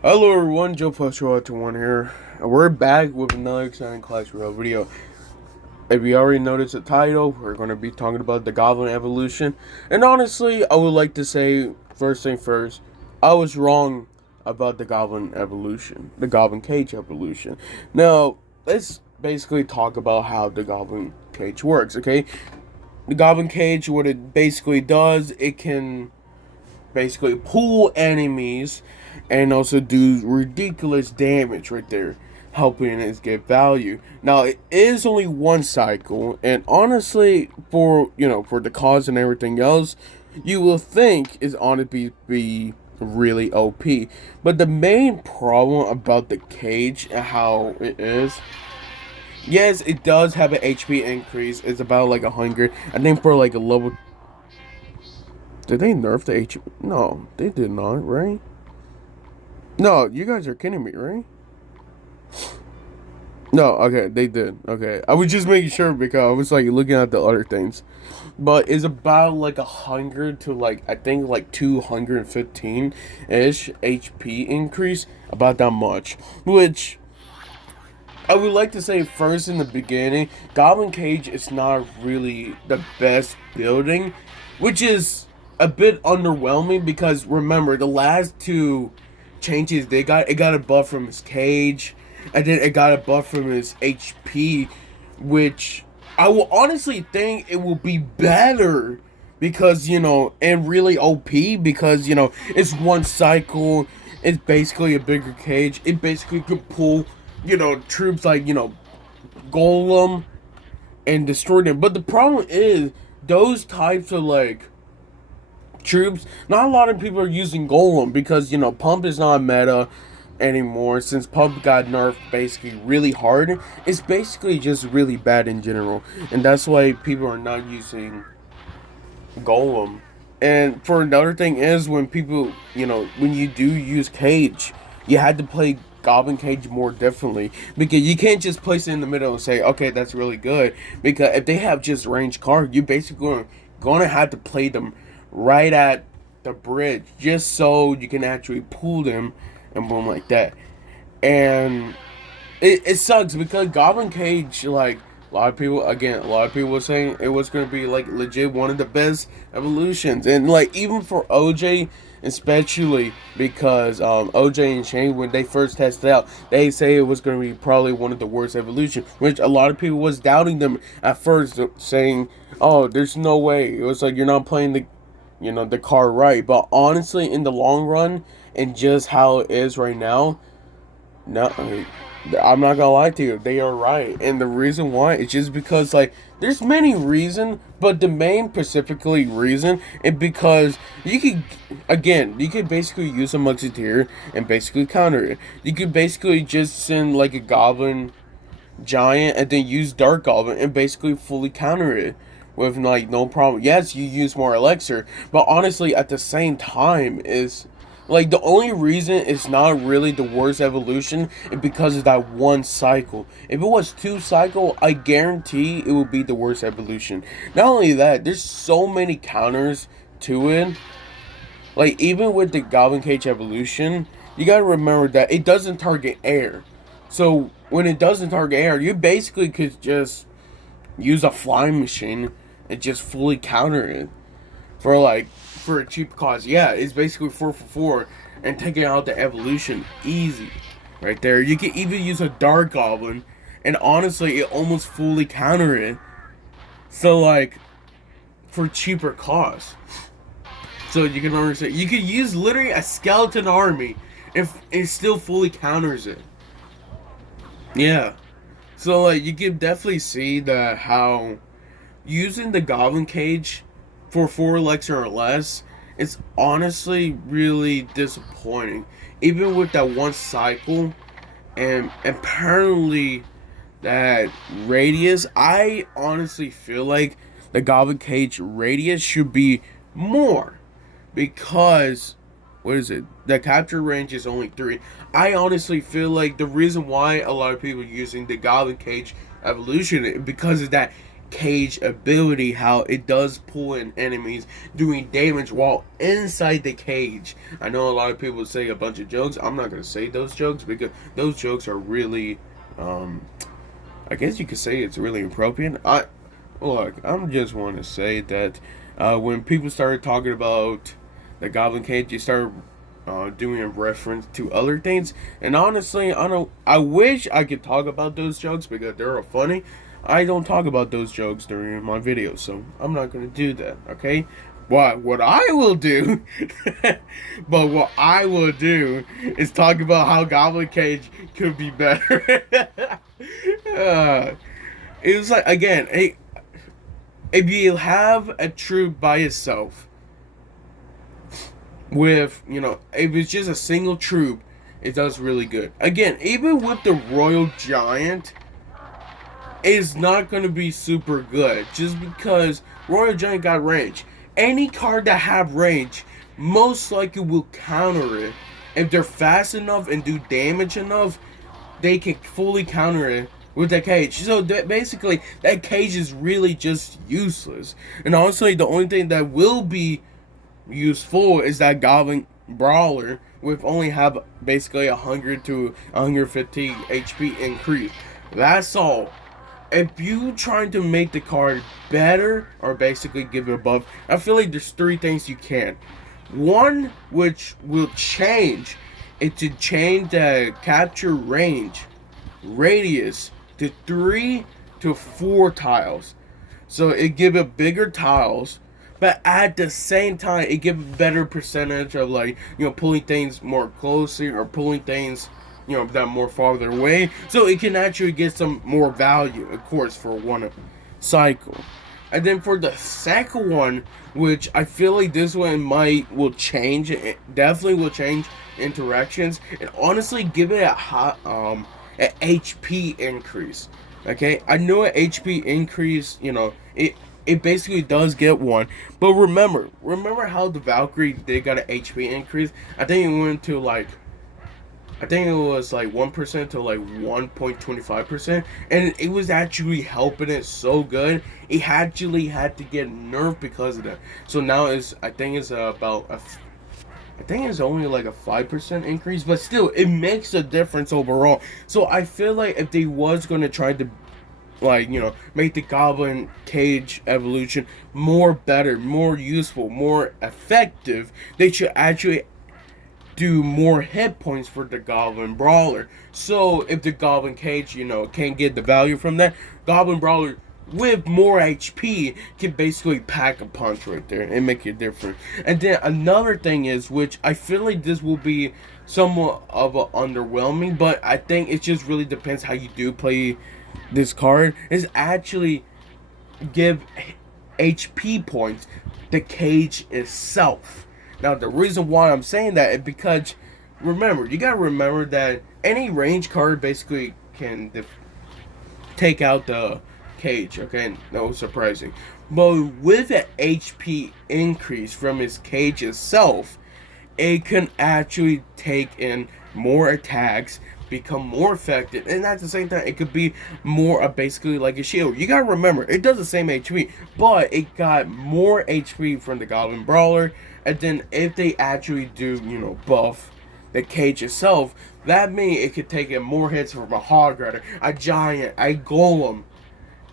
Hello everyone, Joe Plus 1 here. And we're back with another exciting Clash Royale video. If you already noticed the title, we're going to be talking about the Goblin Evolution. And honestly, I would like to say, first thing first, I was wrong about the Goblin Evolution. The Goblin Cage Evolution. Now, let's basically talk about how the Goblin Cage works, okay? The Goblin Cage, what it basically does, it can basically pull enemies and also do ridiculous damage right there, helping us get value. Now it is only one cycle, and honestly, for the cause and everything else, you will think is on to be really OP. But the main problem about the cage and how it is, yes, it does have an HP increase. It's about like 100. I think for like a level. Did they nerf the HP? No, they did not, right? No, you guys are kidding me, right? No, okay, they did. Okay, I was just making sure because I was like looking at the other things, but it's about like 100 to like I think like 215 ish HP increase, about that much. Which I would like to say first in the beginning, Goblin Cage is not really the best building, which is a bit underwhelming because remember the last two changes it got a buff from his cage, and then it got a buff from his HP, which I will honestly think it will be better because and really OP because it's one cycle. It's basically a bigger cage. It basically could pull troops like Golem and destroy them. But the problem is those types of like troops. Not a lot of people are using Golem because Pump is not meta anymore since Pump got nerfed basically really hard. It's basically just really bad in general, and that's why people are not using Golem. And for another thing is when people, when you do use Cage, you had to play Goblin Cage more differently because you can't just place it in the middle and say, okay, that's really good. Because if they have just range card, you basically gonna have to play them right at the bridge just so you can actually pull them and boom like that. And it sucks because Goblin Cage, like a lot of people were saying it was gonna be like legit one of the best evolutions, and like even for OJ, especially because OJ and Shane when they first tested out, they say it was gonna be probably one of the worst evolution, which a lot of people was doubting them at first, saying, "Oh, there's no way." It was like you're not playing the card right, but honestly, in the long run, and just how it is right now, no, I'm not gonna lie to you. They are right, and the reason why is just because like there's many reasons, but the main specifically reason is because you could basically use a Musketeer and basically counter it. You could basically just send like a Goblin Giant and then use Dark Goblin and basically fully counter it with like no problem. Yes, you use more elixir, but honestly, at the same time, is like the only reason it's not really the worst evolution is because of that one cycle. If it was two cycle, I guarantee it would be the worst evolution. Not only that, there's so many counters to it. Like even with the Goblin Cage evolution, you gotta remember that it doesn't target air. So when it doesn't target air, you basically could just use a flying machine and just fully counter it for a cheap cost. Yeah, it's basically 4 for 4 and taking out the evolution easy right there. You can even use a Dark Goblin and honestly it almost fully counter it. So like for cheaper cost. So you can understand you could use literally a skeleton army if it still fully counters it. Yeah. So like you can definitely see that how using the Goblin Cage for 4 elixir or less, it's honestly really disappointing. Even with that one cycle, and apparently that radius, I honestly feel like the Goblin Cage radius should be more because what is it? The capture range is only 3. I honestly feel like the reason why a lot of people are using the Goblin Cage evolution is because of that Cage ability, how it does pull in enemies, doing damage while inside the cage. I know a lot of people say a bunch of jokes. I'm not gonna say those jokes because those jokes are really, I guess you could say it's really appropriate. I'm just want to say that when people started talking about the Goblin Cage, you started doing a reference to other things. And honestly, I don't. I wish I could talk about those jokes because they're funny. I don't talk about those jokes during my videos, so I'm not gonna do that. Okay. What I will do, but what I will do is talk about how Goblin Cage could be better. It was like again, if you have a troop by itself, with if it's just a single troop, it does really good. Again, even with the Royal Giant, it's not going to be super good just because Royal Giant got range. Any card that have range most likely will counter it. If they're fast enough and do damage enough, they can fully counter it with that cage. So basically, that cage is really just useless. And honestly, the only thing that will be useful is that Goblin Brawler with only have basically 100 to 150 HP increase. That's all. If you trying to make the card better or basically give it a buff, I feel like there's three things you can. One which will change it to change the capture range radius to 3 to 4 tiles. So it give it bigger tiles, but at the same time it give a better percentage of pulling things more closely or pulling things that more farther away, so it can actually get some more value, of course, for one cycle. And then for the second one, which I feel like this one will change, it definitely will change interactions, and honestly give it an HP increase. Okay, I know an HP increase, it basically does get one, but remember how the Valkyrie did got an HP increase. I think it went to I think it was 1% to 1.25%, and it was actually helping it so good. It actually had to get nerfed because of that. So now I think it's only a 5% increase, but still, it makes a difference overall. So I feel like if they was gonna try to make the Goblin Cage Evolution more better, more useful, more effective, they should actually do more hit points for the Goblin Brawler. So if the Goblin Cage, can't get the value from that, Goblin Brawler with more HP can basically pack a punch right there and make it different. And then another thing is, which I feel like this will be somewhat of a underwhelming, but I think it just really depends how you do play this card, is actually give HP points the cage itself. Now, the reason why I'm saying that is because, you gotta remember that any range card basically can take out the cage, okay? No surprising. But with an HP increase from its cage itself, it can actually take in more attacks, become more effective, and at the same time it could be more basically like a shield. You gotta remember, it does the same HP, but it got more HP from the Goblin Brawler. And then if they actually do buff the cage itself, that means it could take in more hits from a Hog Rider, a Giant, a Golem,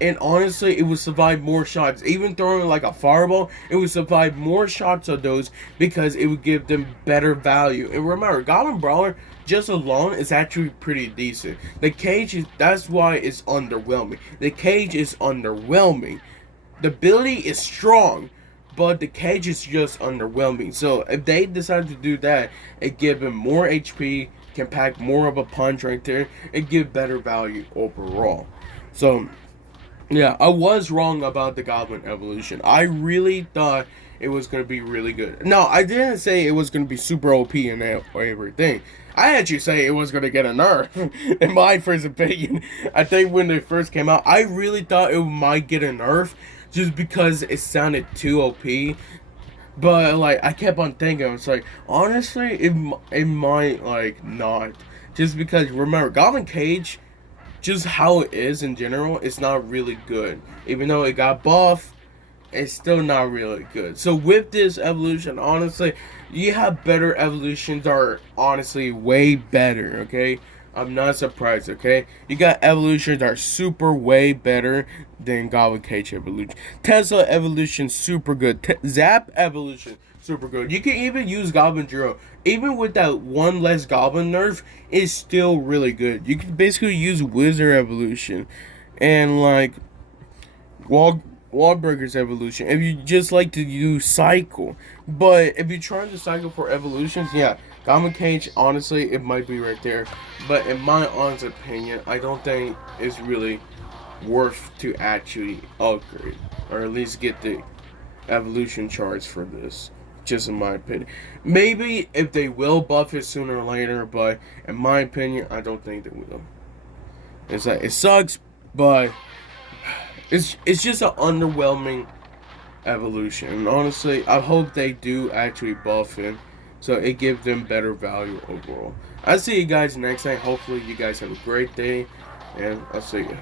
and honestly it would survive more shots. Even throwing a fireball, it would survive more shots of those because it would give them better value. And remember, Goblin Brawler just alone is actually pretty decent. The cage that's why it's underwhelming. The cage is underwhelming. The ability is strong, but the cage is just underwhelming. So if they decide to do that, it give him more HP, can pack more of a punch right there, and give better value overall. So yeah, I was wrong about the Goblin Evolution. I really thought it was going to be really good. No, I didn't say it was going to be super OP and everything. I actually say it was going to get a nerf, in my first opinion. I think when they first came out, I really thought it might get a nerf just because it sounded too OP. But I kept on thinking, it's honestly, it might not. Just because, remember, Goblin Cage just how it is in general, it's not really good. Even though it got buffed, it's still not really good. So with this evolution, honestly, you have better evolutions that are honestly way better, okay? I'm not surprised, okay? You got evolutions that are super way better than Goblin Cage Evolution. Tesla Evolution, super good. Zap Evolution, super good. You can even use Goblin Zero. Even with that one less Goblin nerf, it's still really good. You can basically use Wizard Evolution. And like, Wall Wallbreaker's evolution. If you just like to use cycle, but if you're trying to cycle for evolutions, yeah, Goblin Cage, honestly, it might be right there. But in my honest opinion, I don't think it's really worth to actually upgrade or at least get the evolution charts for this. Just in my opinion, maybe if they will buff it sooner or later, but in my opinion, I don't think they will. It's like it sucks, but it's just an underwhelming evolution. And honestly, I hope they do actually buff him so it gives them better value overall. I'll see you guys next time. Hopefully you guys have a great day, and I'll see you.